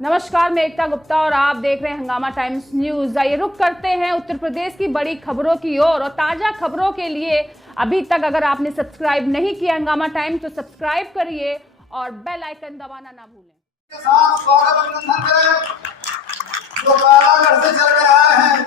नमस्कार, मैं एकता गुप्ता और आप देख रहे हैं हंगामा टाइम्स न्यूज। आइए रुक करते हैं उत्तर प्रदेश की बड़ी खबरों की ओर और ताजा खबरों के लिए अभी तक अगर आपने सब्सक्राइब नहीं किया हंगामा टाइम्स तो सब्सक्राइब करिए और बेल आइकन दबाना ना भूलें। स्वागत अभिनंदन करें जो कारागार से चल के आए हैं।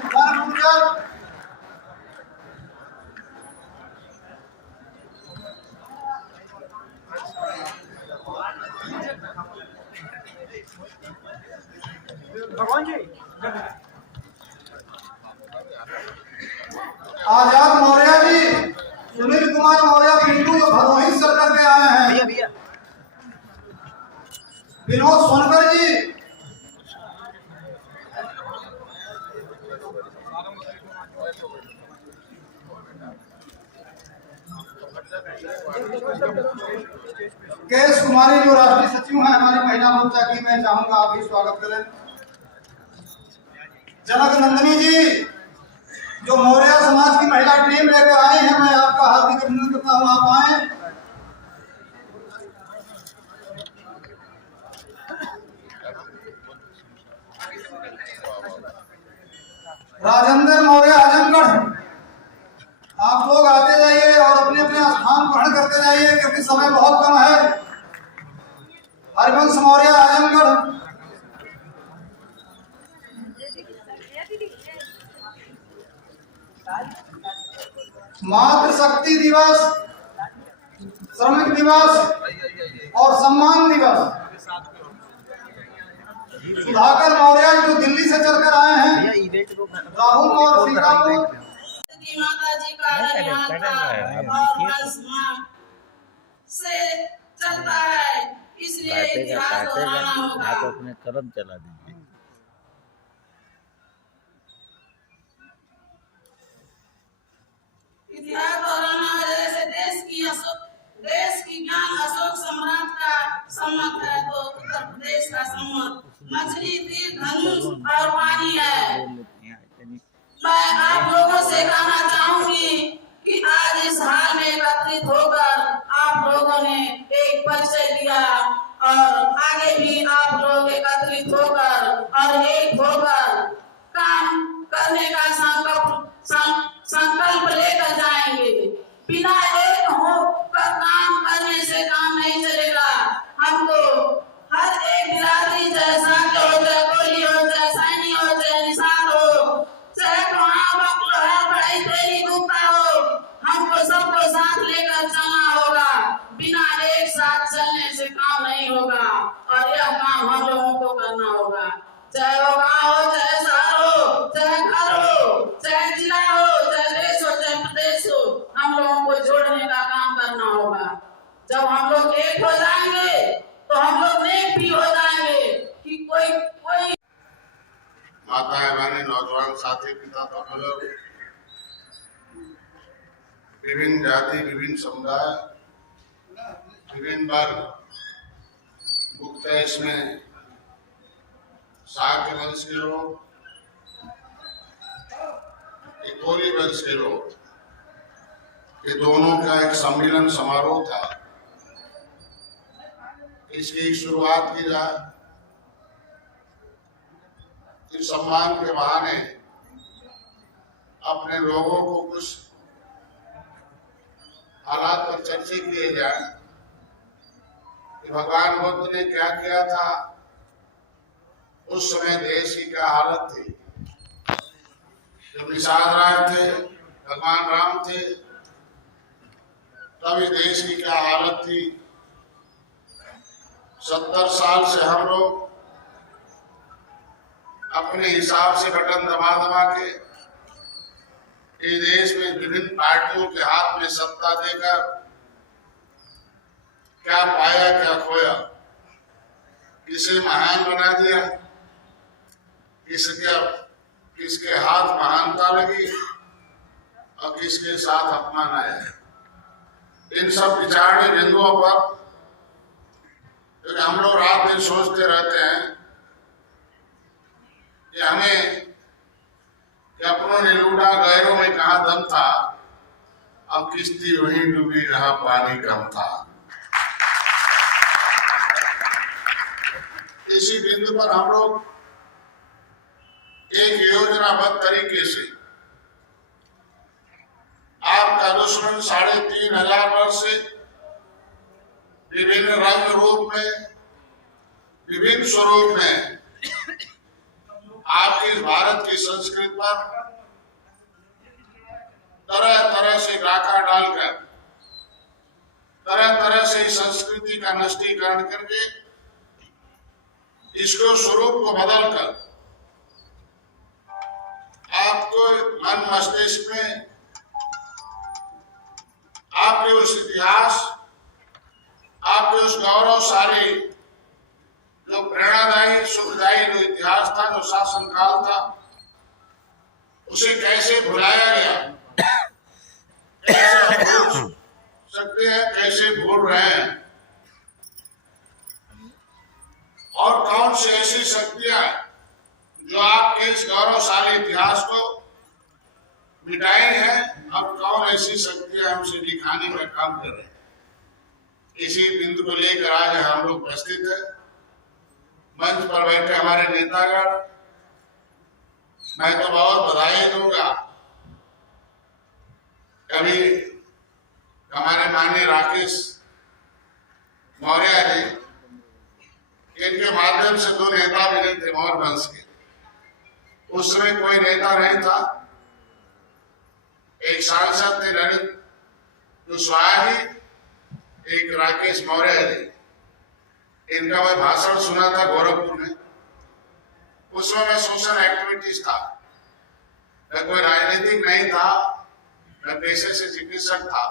भगवान जी आजाद मौर्य जी, सुनील कुमार मौर्य पिंटू जो भदोही से करके आए हैं। विनोद सोनकर जी, केश कुमारी जो राष्ट्रीय सचिव हैं हमारी महिला मोर्चा की, मैं चाहूंगा आप भी स्वागत करें। जनक नंदिनी जी जो मौर्य समाज की महिला टीम लेकर आई हैं, मैं आपका हार्दिक अभिनंदन करता हूं, आप आए। राजेंद्र मौर्य आजमगढ़, आप लोग आते जाइए और अपने अपने स्थान ग्रहण करते जाइए क्योंकि समय बहुत कम है। हरिवंश मौर्य आजमगढ़, मातृशक्ति दिवस, श्रमिक दिवस और सम्मान दिवस। सुधाकर मौर्य जो दिल्ली से चलकर आए हैं। राहुल और सिंगापुर माता जी का और से चलता है, इसलिए इतिहास दोहराना होगा। आप अपने कदम चला दीजिए। इतिहास दोहराना जैसे देश की ज्ञान अशोक सम्राट का सम्मत है तो उत्तर प्रदेश का सम्मत मछली, तीर, धनुष और पानी है। मैं आप लोगों से कहना चाहूंगी कि आज इस हाल में एकत्रित होकर आप लोगों ने एक परिचय दिया और आगे भी आप लोग एकत्रित होकर और एक होकर काम करने का संकल्प लेकर जाएंगे। बिना एक होकर काम करने से काम नहीं चलेगा। हमको हर एक बिरादरी चाहे साथ हो, चाहे कोली हो, चाहे सैनी हो, चाहे निषाद हो, चाहे पढ़ाई तेरी गुप्ता हो, हमको सबको साथ लेकर चलना होगा। बिना एक साथ चलने से काम नहीं होगा और यह काम हम लोगों को करना होगा। चाहे वो गाँव हो, चाहे शहर हो, चाहे घर हो, चाहे जिला हो, चाहे देश हो, चाहे प्रदेश हो, हम लोगों को जोड़ने का काम करना होगा। जब हम लोग एक हो जाएंगे तो हम लोग नेक भी हो जाएंगे कि कोई माताएं, बहनें, नौजवान साथी, पिता तो लोग विभिन्न जाति, विभिन्न समुदाय, विभिन्न वर्ग, मुख्यतः इसमें शाक्य वंश के लोग, कोली वंश के लोग, ये दोनों का एक सम्मिलन समारोह था। इसकी शुरुआत की जाए, इस सम्मान के बहाने अपने लोगों को कुछ हालात पर चर्चा किए जाए कि भगवान बुद्ध ने क्या किया था, उस समय देश की क्या हालत थी। जब निषाद राय थे, भगवान राम थे, तब इस देश की क्या हालत थी। 70 साल से हम लोग अपने हिसाब से बटन दबा दबा के इस देश में विभिन्न पार्टियों के हाथ में सत्ता देकर क्या पाया क्या खोया, किसे महान बना दिया, किसके हाथ महानता लगी और किसके साथ अपमान आया। इन सब विचारणी बिंदुओं पर क्योंकि हम लोग रात दिन सोचते रहते हैं कि हमें कि अपनों ने लूटा, गैरों में कहा दम था, अब किश्ती वहीं डूबी रहा, पानी कम था। इसी बिंदु पर हम लोग एक योजनाबद्ध तरीके से आपका दुश्मन 3500 वर्ष से विभिन्न रंग रूप में, विभिन्न स्वरूप में आपके इस भारत की संस्कृति पर तरह तरह से डाका डालकर, तरह तरह से इस संस्कृति का नष्टीकरण करके, इसको स्वरूप को बदलकर आपको मन मस्तिष्क में आपके उस इतिहास, आपके उस गौरवशाली जो प्रेरणादायी सुखदायी जो इतिहास था, जो शासन काल था, उसे कैसे भुलाया गया, कैसे भूल सकते हैं, कैसे भूल रहे हैं, और कौन सी ऐसी शक्तियां जो आपके इस गौरवशाली इतिहास को मिटाई है, और कौन ऐसी शक्तियां हमसे दिखाने का काम कर रहे हैं। इसी बिंदु को लेकर आज हम लोग उपस्थित हैं। मंच पर बैठे हमारे नेतागण, मैं तो बहुत बधाई दूंगा। कभी हमारे माननीय राकेश मौर्य जी, इनके माध्यम से 2 नेता मिले थे मौर्य वंश के। उस समय कोई नेता नहीं था, एक सांसद थे ललित कुशवाहा जी, एक राकेश मौर्य जी। इनका मैं भाषण सुना था गोरखपुर में। उस समय मैं सोशल एक्टिविटीज था, मैं कोई राजनीतिक नहीं था, मैं पेशे से चिकित्सक था,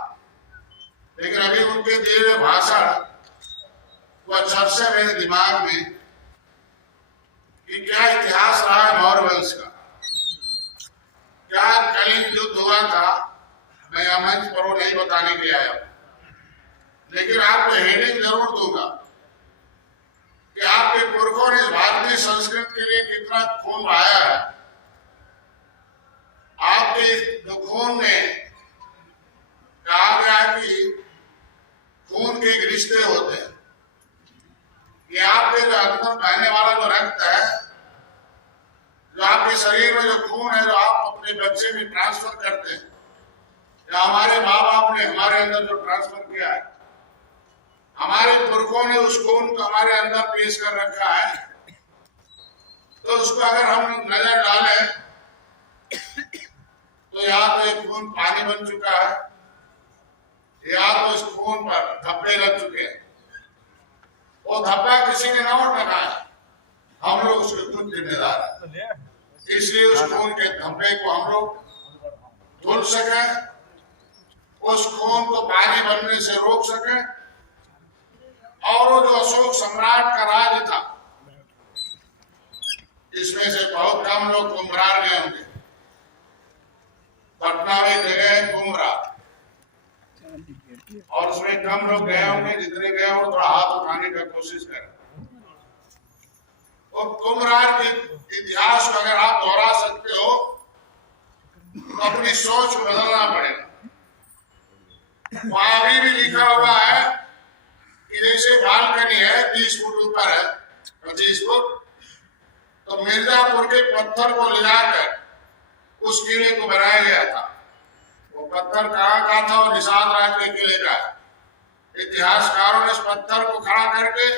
लेकिन अभी उनके दिए हुए भाषण वो अक्षर से मेरे दिमाग में कि क्या इतिहास रहा है मौर्य वंश का, क्या कलिंग युद्ध हुआ था। मैं यह मंच पर वो नहीं बताने के लिए आया, लेकिन आपको हेडिंग जरूर दूंगा कि आपके पुरखों ने भारतीय संस्कृति के लिए कितना खून बहाया है। आपके जो खून में कहा गया कि खून के रिश्ते होते हैं, ये आपके जो अंदर बहने वाला जो रक्त है, जो आपके शरीर में जो खून है, जो आप अपने बच्चे में ट्रांसफर करते हैं, या हमारे माँ बाप ने हमारे अंदर जो ट्रांसफर किया है, हमारे पुरखों ने उस खून को हमारे अंदर पेश कर रखा है। तो उसको अगर हम नजर डालें तो या तो एक खून पानी बन चुका है, या तो इस खून पर धब्बे लग चुके हैं। वो धब्बा किसी ने ना उठाना है, हम लोग उसके खुद जिम्मेदार हैं। इसलिए उस खून के धब्बे को हम लोग धुल सके, उस खून को पानी बनने से रोक सके, और वो जो अशोक सम्राट का राज था, इसमें से बहुत कम लोग कुम्भरार गए होंगे। पटना में जगह है कुम्भरा, और उसमें कम लोग गए होंगे, जितने गए हो थोड़ा हाथ उठाने का कोशिश करें। और कुम्भरार के इतिहास को अगर आप दोहरा सकते हो तो अपनी सोच को बदलना पड़ेगा। वहां अभी भी लिखा हुआ है कि जैसे बालकनी है 30 फुट ऊपर है, 25 फुट, तो मिर्जापुर के पत्थर को ले जाकर उस किले को बनाया गया था। वो पत्थर कहाँ का था? वो निषाद राज के किले का। इतिहासकारों ने इस पत्थर को खड़ा करके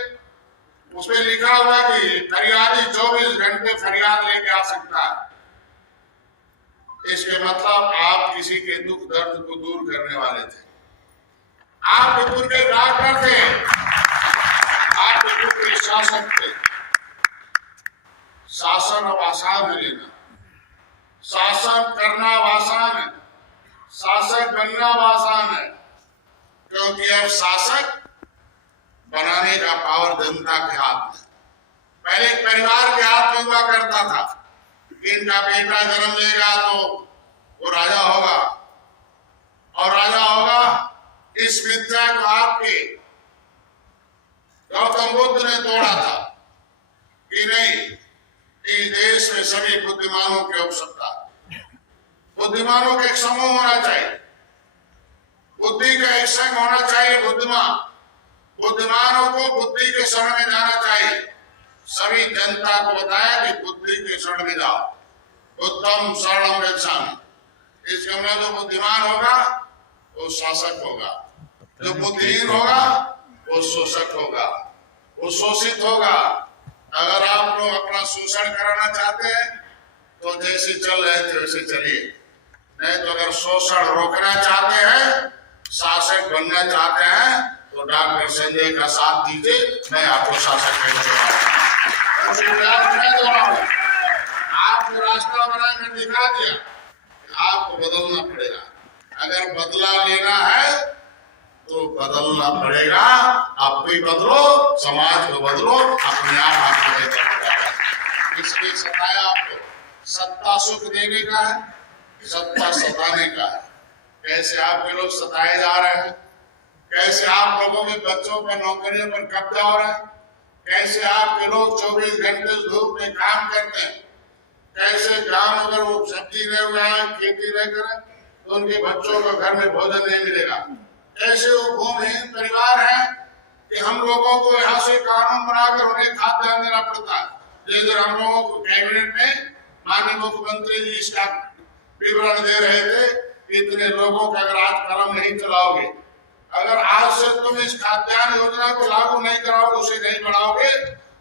उसमें लिखा हुआ कि फरियादी 24 घंटे फरियाद लेके आ सकता है। इसके मतलब आप किसी के दुख दर्द को दूर करने वाले थे। आप बिल्कुल के डॉक्टर थे, आप बिल्कुल के शासक थे। शासन अब आसान है लेना, शासन करना आसान है, शासक बनना आसान है, क्योंकि अब शासक बनाने का पावर जनता के हाथ में। पहले परिवार के हाथ में हुआ करता था कि इनका बेटा जन्म लेगा तो वो राजा होगा, और राजा होगा। इस मिथ्या को आपके गौतम बुद्ध ने तोड़ा था कि नहीं, इस देश में सभी बुद्धिमानों की आवश्यकता, बुद्धिमानों का एक समूह होना चाहिए, बुद्धि का एक संघ होना चाहिए। बुद्धिमानों को बुद्धि के शरण में जाना चाहिए। सभी जनता को बताया कि बुद्धि के शरण में जाओ, उत्तम शरणम गच्छामि। इसके अंदर जो बुद्धिमान होगा वो शासक होगा, जो बुद्धिहीन होगा वो शोषक होगा, वो शोषित होगा। अगर आप लोग अपना शोषण कराना चाहते हैं तो जैसे चल रहे थे वैसे चलिए, नहीं तो अगर शोषण रोकना चाहते हैं, शासक बनना चाहते हैं तो डॉक्टर संजय का साथ दीजिए, मैं आपको शासक आपको रास्ता बनाकर दिखा दिया, आपको बदलना पड़ेगा। अगर बदला लेना है तो बदलना पड़ेगा। आप भी बदलो, समाज को बदलो, अपने आप आगे बढ़ेगा। इसलिए सताया आपको सत्ता सुख देने का है, सत्ता सताने का है। कैसे आपके लोग सताए जा रहे हैं, कैसे आप लोगों के बच्चों पर नौकरियों पर कब्जा हो रहा है, कैसे आपके लोग 24 घंटे धूप में काम करते हैं, कैसे गांव अगर वो सब्जी नहीं उगाए, खेती नहीं करें तो उनके बच्चों को घर में भोजन नहीं मिलेगा। कैसे वो भूमिहीन परिवार है कि हम लोगों को यहाँ से कानून बनाकर उन्हें खाद्यान्न देना पड़ता है। जैसे हम लोगों को कैबिनेट में माननीय मुख्यमंत्री जी इसका विवरण दे रहे थे, इतने लोगों का अगर आज कलम नहीं चलाओगे, अगर आज से तुम इस खाद्यान्न योजना को लागू नहीं कराओगे, उसे नहीं बढ़ाओगे,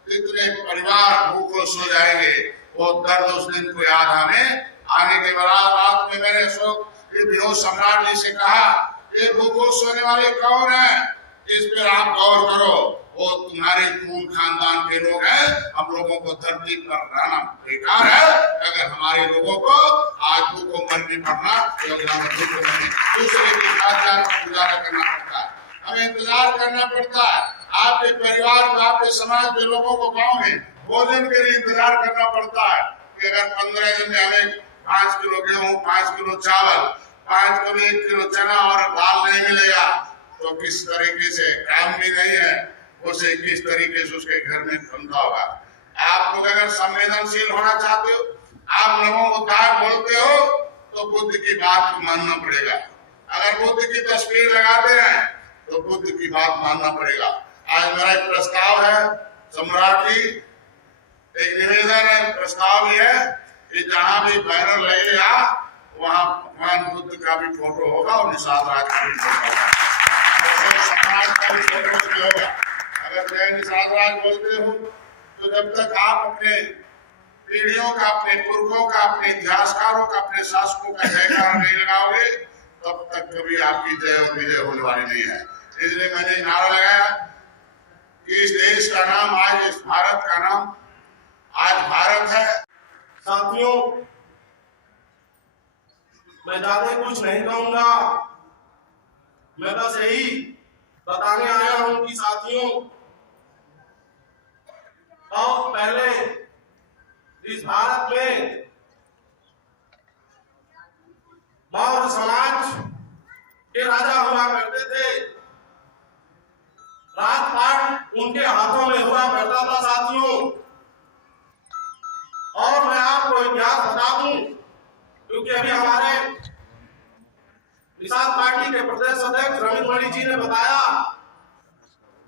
इतने परिवार भूखों सो जाएंगे। वो दर्द उस दिन को याद हमें आने के बाद रात में मैंने विनोद सम्राट जी से कहा, ये भूखों सोने वाले कौन है, इस पर आप गौर करो। वो तुम्हारे खून खानदान के लोग हैं। हम लोगों को धरती पर रहना बेकार है। अगर हमारे लोगों को आज भूखों मरने पड़ना, दूसरे की खाद्यान्न का गुजारा करना पड़ता है, हमें इंतजार करना पड़ता है। आपके परिवार को, आपके समाज के लोगों को गाँव में भोजन के लिए इंतजार करना पड़ता है कि अगर 15 दिन में हमें 5 किलो गेहूं, 5 किलो चावल, 5 किलो 1 किलो चना और दाल नहीं मिलेगा तो किस तरीके से काम भी नहीं है, उसे किस तरीके से उसके घर में धंधा होगा। आप लोग अगर संवेदनशील होना चाहते हो, आप नमो बुद्धाय बोलते हो तो बुद्ध की बात को मानना पड़ेगा। अगर बुद्ध की तस्वीर लगाते हैं तो बुद्ध की बात मानना पड़ेगा। आज मेरा एक प्रस्ताव है सम्राट जी, एक निवेदन है, प्रस्ताव भी है कि जहां भी बैनर लगेगा वहां भगवान बुद्ध का भी फोटो होगा और निषाद राज का भी फोटो होगा, समाज का भी फोटो होगा। अगर जय निषाद राज बोलते हो तो जब तक आप अपने पीढ़ियों का, अपने पुरखों का, अपने इतिहासकारों का, अपने शासकों का जयकार नहीं लगाओगे तब तक कभी आपकी जय और विजय होने वाली नहीं है। इसलिए मैंने नारा लगाया कि इस देश का नाम आज, इस भारत का नाम आज भारत है। साथियों, मैं ज्यादा कुछ नहीं कहूंगा, मैं बस यही बताने आया हूं कि साथियों, और पहले इस भारत में मौर्य समाज के राजा हुआ करते थे, राजपाट उनके हाथों में हुआ करता था साथियों। और मैं आपको इतिहास बता दूं, क्योंकि अभी हमारे निषाद पार्टी के प्रदेश अध्यक्ष रविंद्र मणि जी ने बताया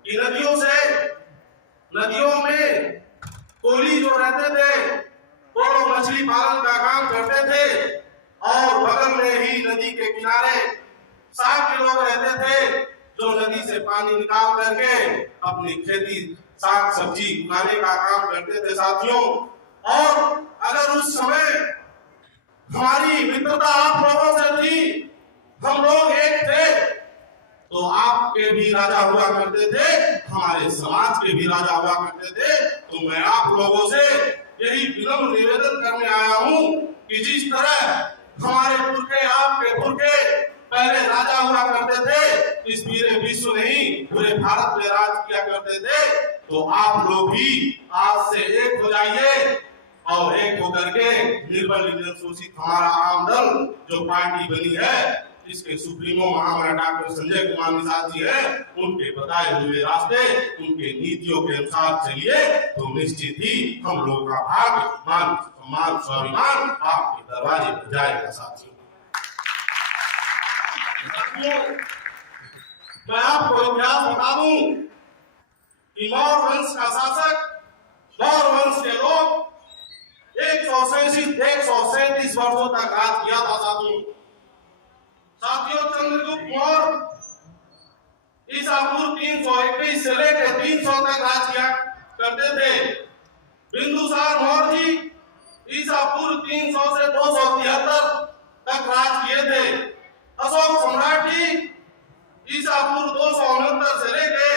कि नदियों में कोहली जो रहते थे वो लोग मछली पालन का काम करते थे और बगल में ही नदी के किनारे 60 के लोग रहते थे जो नदी से पानी निकाल करके अपनी खेती, साग सब्जी उगाने का काम करते थे साथियों। और अगर उस समय हमारी मित्रता आप लोगों से थी, हम लोग एक थे, तो आपके भी राजा हुआ करते थे, हमारे समाज के भी राजा हुआ करते थे। तो मैं आप लोगों से यही विनम्र निवेदन करने आया हूं कि जिस तरह हमारे पुरखे, आपके पुरखे पहले राजा हुआ करते थे, इस पूरे विश्व नहीं पूरे भारत में राज किया करते थे, तो आप लोग भी आज से एक हो जाइए और एक होकर के निर्बल शोषित हमारा आम दल जो पार्टी बनी है, इसके सुप्रीमो हमारा डॉक्टर संजय कुमार निषाद जी है, उनके बताए हुए रास्ते, उनके नीतियों के अनुसार चलिए तो निश्चित ही हम लोग का भाग्य, मान सम्मान, स्वाभिमान आपके दरवाजे पर जाएगा साथियों। मैं आपको इतिहास बता दूं कि मौर्य वंश का शासक गौर वंश के लोग 137 वर्षों तक राज किया था। साथियों चंद्रगुप्त मौर्य ईसा पूर्व 321 से लेकर 300 तक राज किया करते थे। बिंदुसार मौर्य जी ईसा पूर्व 300 से 273 तक राज किए थे। अशोक सम्राट जी ईसा पूर्व 269 से लेकर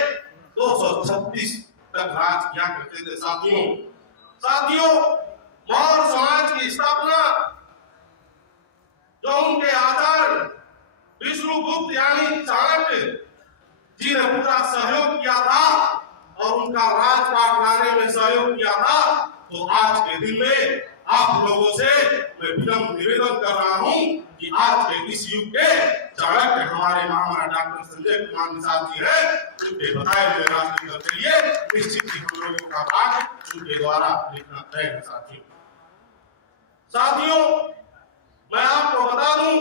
236 तक राज किया करते थे। साथियों मौर्य समाज की स्थापना जो उनके आचार्य विष्णुगुप्त यानी चाणक्य जी ने पूरा सहयोग किया था और उनका राजपाट लाने में सहयोग किया था, तो आज के दिन में आप लोगों से मैं विनम्र निवेदन कर रहा हूं कि आज के इस युग के चाणक्य हमारे महामना डॉक्टर संजय कुमार निषाद जी है। उनके बताए हुए रास्ते के लिए निश्चित ही हम लोगों का भाग उनके द्वारा लिखना तय है। साथियों मैं आपको बता दूं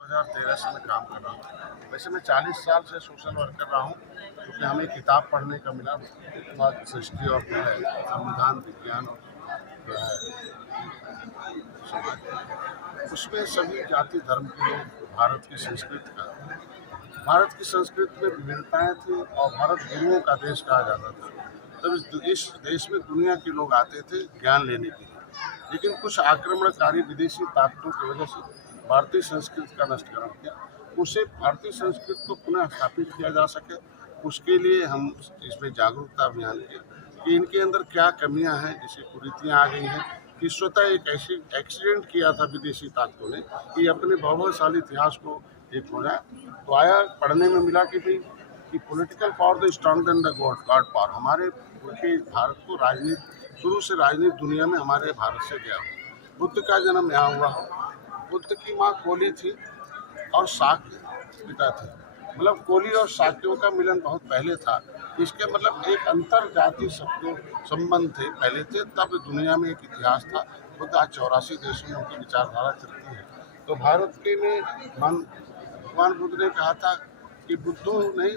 2013 से मैं काम कर रहा हूँ। वैसे मैं 40 साल से सोशल वर्क कर रहा हूँ, क्योंकि हमें किताब पढ़ने का मिला सृष्टि और संविधान विज्ञान और समाज, उसमें सभी जाति धर्म के लोग भारत की संस्कृति में विभिन्नताएं थी और भारत गुरुओं का देश कहा जाता था। तब इस देश में दुनिया के लोग आते थे ज्ञान लेने के लिए, लेकिन कुछ आक्रमणकारी विदेशी ताकतों की वजह से भारतीय संस्कृति का नष्टकरण किया। उसे भारतीय संस्कृति को पुनः स्थापित किया जा सके, उसके लिए हम इसमें जागरूकता अभियान किया कि इनके अंदर क्या कमियां हैं, जैसे कुरीतियां आ गई हैं कि स्वतः एक ऐसी एक्सीडेंट किया था विदेशी ताकतों ने कि अपने बहुबलशाली इतिहास को एक हो जाए। तो आया पढ़ने में मिला कि भाई कि political power the strong than the god power. हमारे भारत को राजनीति शुरू से राजनीति दुनिया में हमारे भारत से गया। बुद्ध का जन्म यहाँ हुआ। बुद्ध की माँ कोली थी और शाक्य पिता थे, मतलब कोली और शाक्यों का मिलन बहुत पहले था। इसके मतलब एक अंतर जाति संबंध थे पहले थे, तब दुनिया में एक इतिहास था। बुद्ध आज 84 देशों में उनकी विचारधारा चलती है। तो भारत के में भगवान बुद्ध ने कहा था कि बुद्धू नहीं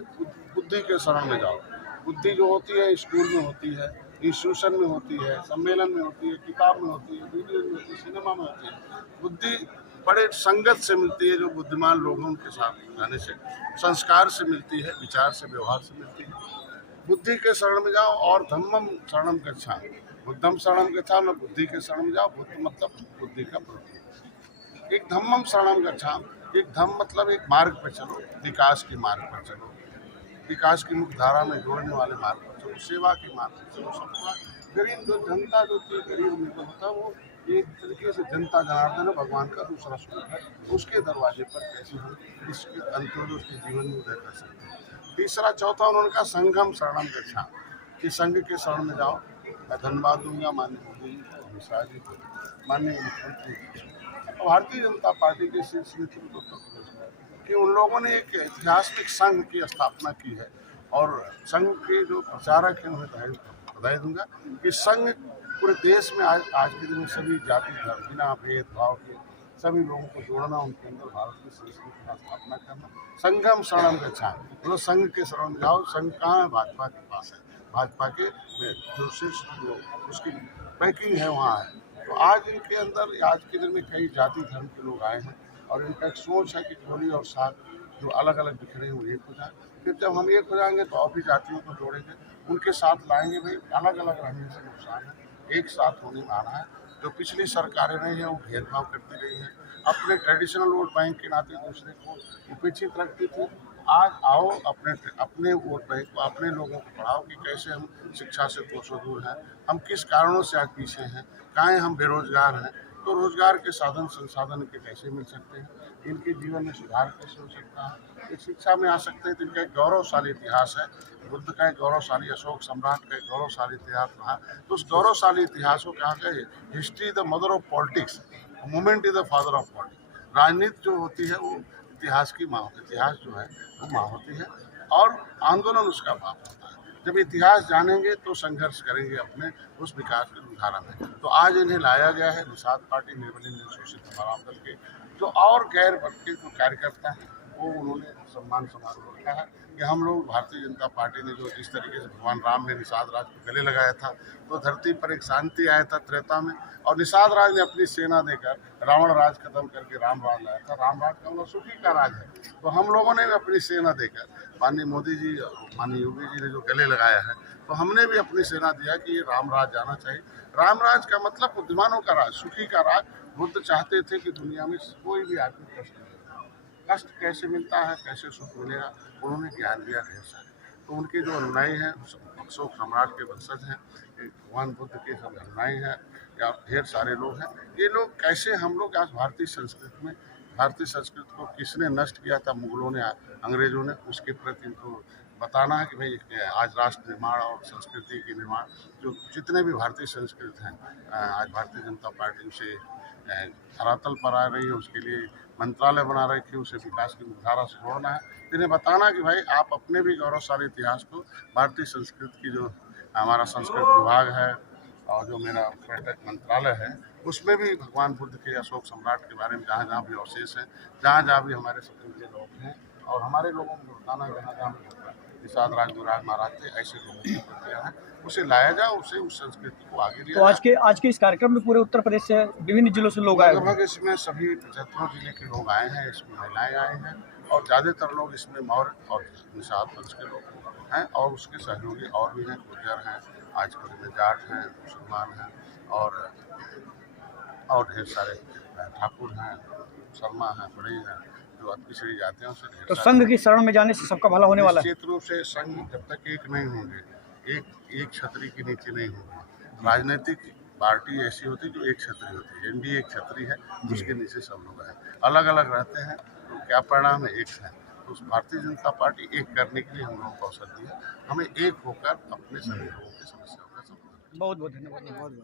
बुद्धि के शरण में जाओ। बुद्धि जो होती है स्कूल में होती है, इंस्टीट्यूशन में होती है, सम्मेलन में होती है, किताब में होती है, वीडियो में होती है, सिनेमा में होती है। बुद्धि बड़े संगत से मिलती है, जो बुद्धिमान लोग हैं उनके साथ रहने से, संस्कार से मिलती है, विचार से व्यवहार से मिलती है। बुद्धि के शरण में जाओ और धम्मम शरणम गच्छामि। बुद्धम शरणम गच्छामि, बुद्धि के शरण में जाओ। बुद्ध मतलब बुद्धि का प्रतीक। एक धम्मम शरणम गच्छामि, एक धम्म मतलब एक मार्ग पर चलो, विकास के मार्ग पर चलो, विकास की मुख्य धारा में जोड़ने वाले मार्ग पर चलो, सेवा के मार्ग पर चलो। सबका गरीब जो जनता जो थी, गरीब में होता है वो एक तरीके से जनता जनार्दन है, भगवान का दूसरा स्वरूप है। उसके दरवाजे पर कैसे हम इसके अंत्योदय उसके जीवन में उदय कर सकते हैं। तीसरा चौथा उन्होंने कहा संघम शरणम गच्छामि, कि संघ के शरण में जाओ। मैं धन्यवाद दूंगा माननीय मोदी अमित शाह जी को, माननीय मुख्यमंत्री भारतीय जनता पार्टी के शीर्ष नेतृत्व कि उन लोगों ने एक ऐतिहासिक संघ की स्थापना की है। और संघ के जो प्रचारक हैं उन्हें बधाई दूंगा कि संघ पूरे देश में आज के दिन में सभी जाति धर्म बिना भेदभाव के सभी लोगों को जोड़ना, उनके अंदर भारत की संस्कृति का स्थापना करना। संगम शरणम गच्छामि, मतलब संघ के शरण में जाओ। संघ कहाँ है? भाजपा के पास है, भाजपा के जो शीर्ष उसकी पैकिंग है वहाँ है। तो आज इनके अंदर आज के दिन में कई जाति धर्म के लोग आए हैं और इनका एक सोच है कि कोली और साथ जो अलग अलग बिखरे हैं वो एक हो जाए। फिर जब हम एक हो जाएंगे तो और भी जातियों को जोड़ेंगे, उनके साथ लाएंगे। भाई अलग अलग रहने से नुकसान है, एक साथ होने में आना है। जो पिछली सरकारें रही हैं वो भेदभाव करती रही हैं, अपने ट्रेडिशनल वोट बैंक के नाते दूसरे को उपेक्षित रखती थी। आज आओ अपने वोट बैंक को, अपने लोगों को पढ़ाओ कि कैसे हम शिक्षा से कोसों दूर हैं, हम किस कारणों से आज पीछे हैं, कहाँ हम बेरोजगार हैं, तो रोजगार के साधन संसाधन के कैसे मिल सकते हैं, इनके जीवन में सुधार कैसे हो सकता है, एक शिक्षा में आ सकते हैं। तो इनका एक गौरवशाली इतिहास है, बुद्ध का एक गौरवशाली, अशोक सम्राट का एक गौरवशाली इतिहास रहा। तो उस गौरवशाली इतिहास को कहा गया history the mother of politics, movement is the father of politics. राजनीति जो होती है वो इतिहास की माँ होती है, इतिहास जो है वो माँ होती है और आंदोलन उसका बाप होता है। जब इतिहास जानेंगे तो संघर्ष करेंगे अपने उस विकास की धारा में। तो आज इन्हें लाया गया है निषाद पार्टी निर्मली शोषित हमारा दल के जो और गैर वर्ग के जो कार्यकर्ता हैं वो उन्होंने सम्मान समारोह रखा है कि हम लोग भारतीय जनता पार्टी ने जो जिस तरीके से भगवान राम ने निषाद राज को गले लगाया था, तो धरती पर एक शांति आया था त्रेता में, और निषाद राज ने अपनी सेना देकर रावण राज खत्म करके राम राज लाया था। राम राज का मतलब सुखी का राज है। तो हम लोगों ने भी अपनी सेना देकर, माननीय मोदी जी, माननीय योगी जी ने जो गले लगाया है, तो हमने भी अपनी सेना दिया कि ये राम राज जाना चाहिए। राम राज का मतलब बुद्धिमानों का राज, सुखी का राज। बुद्ध चाहते थे कि दुनिया में कोई भी आदमी कष्ट नहीं हो। कष्ट कैसे मिलता है, कैसे सुख मिलेगा, उन्होंने ज्ञान दिया ढेर सारे। तो उनके जो अनुयायी हैं, अशोक सम्राट के वंशज हैं, भगवान बुद्ध के सब अनुयायी हैं, या ढेर सारे लोग हैं। ये लोग कैसे, हम लोग आज भारतीय संस्कृति में, भारतीय संस्कृति को किसने नष्ट किया था, मुगलों ने, अंग्रेजों ने, उसके प्रति इनको बताना है कि भाई आज राष्ट्र निर्माण और संस्कृति के निर्माण, जो जितने भी भारतीय संस्कृति हैं, आज भारतीय जनता पार्टी उसे धरातल पर आ रही है, उसके लिए मंत्रालय बना रही थी, उसे विकास की मुख्यधारा से जोड़ना है। इन्हें बताना कि भाई आप अपने भी गौरवशाली इतिहास को, भारतीय संस्कृति की जो हमारा संस्कृत विभाग है और जो मेरा पर्यटक मंत्रालय है, उसमें भी भगवान बुद्ध के, अशोक सम्राट के बारे में जहाँ जहाँ भी अवशेष हैं, जहाँ जहाँ भी हमारे स्वतंत्र लोग हैं, और हमारे लोगों को बताना, जहाँ जहाँ भी निषाद राज दुराज महाराज थे, ऐसे लोगों की प्रतियां हैं, उसे लाया जाए, उसे उस संस्कृति को आगे लिया। तो आज के इस कार्यक्रम में पूरे उत्तर प्रदेश से विभिन्न जिलों से लोग आए हैं। लगभग इसमें सभी 75 जिले के लोग आए हैं, इसमें महिलाएं आए हैं, और ज़्यादातर लोग इसमें मौर्य और निषाद वंश के लोग हैं, और उसके सहयोगी और भी हैं, गुर्जर हैं, आजकल में जाट हैं, मुसलमान हैं, और ढेर सारे ठाकुर हैं, शर्मा हैं, बड़े हैं, जो पिछड़ी जाते हैं, उससे तो संघ की शरण में जाने से सबका भला होने वाला है। निश्चित रूप से संघ जब तक एक नहीं होंगे, एक छतरी के नीचे नहीं होंगे। राजनीतिक पार्टी ऐसी होती है जो एक छतरी होती है, एनडीए एक छतरी है, उसके नीचे सब लोग हैं, अलग अलग रहते हैं, तो क्या परिणाम है, एक है। तो उस भारतीय जनता पार्टी एक करने के लिए हम लोगों को अवसर दिया, हमें एक होकर अपने सभी लोगों की समस्याओं का समाधान। बहुत बहुत धन्यवाद।